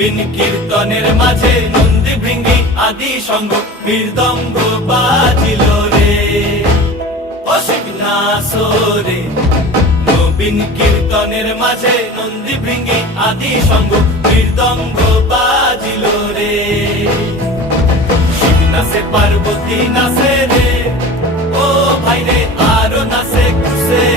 নবীন কীর্তনের মাঝে নন্দী ভৃঙ্গি আদি সঙ্গ মৃদঙ্গ বাজিল রে, অসিক নাসরে। নবীন কীর্তনের মাঝে নন্দী ভৃঙ্গি আদি সঙ্গ মৃদঙ্গ বাজিল রে। শিব নাচে পার্বতী নাচে রে, ও ভাই রে আরো নাচে খুশে।